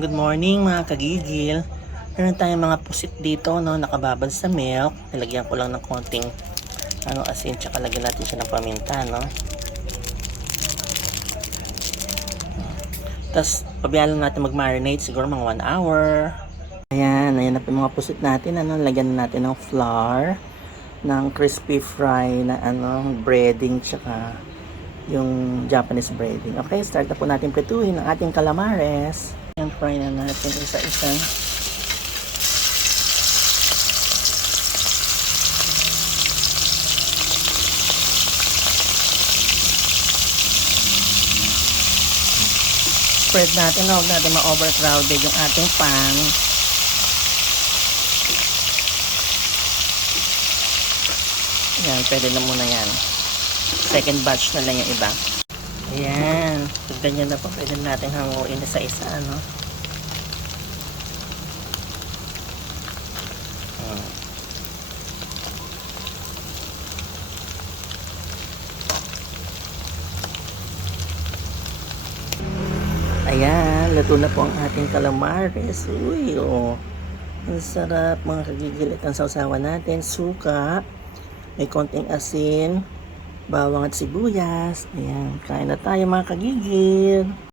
good morning mga kagigil. Meron tayong mga pusit dito, no, nakababad sa milk. Nilagyan ko lang ng konting ano, asin, tsaka lagyan natin siya ng paminta, no. Tapos, pabayaan natin mag-marinate, siguro mga 1 hour. Ayan, ayan na po yung mga pusit natin, ano, lagyan na natin ng flour, ng crispy fry na ano, breading, tsaka yung Japanese breading. Okay, start na po natin prituhin ang ating calamares. Ayan, fry na natin isa-isa. Spread natin, huwag natin ma-overcrowded yung ating pan. Ayan, pwede na muna yan. Second batch na lang yung iba. Ayan. Pag ganyan na po, pwede natin hanguin isa isa, ano. Ayan, luto na po ang ating calamares. Uy, oh. Ang sarap mga kagigilit ang sausawan natin. Suka, may konting asin, bawang at sibuyas. Ayan, kain na tayo mga kagigil.